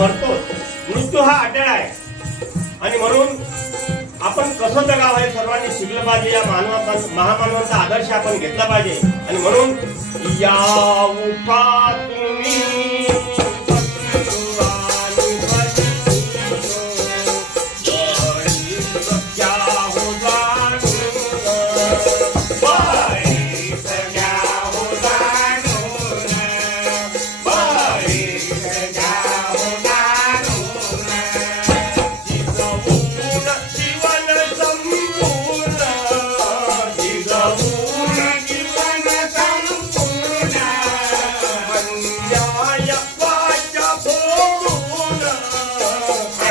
मरतोच मृत्यू हा अटळ आहे. आणि म्हणून आपण कसं जगावं हे सर्वांनी शिकलं पाहिजे. या मानवा महामानवाचा आदर्श आपण घेतला पाहिजे. आणि म्हणून या उठा तुम्ही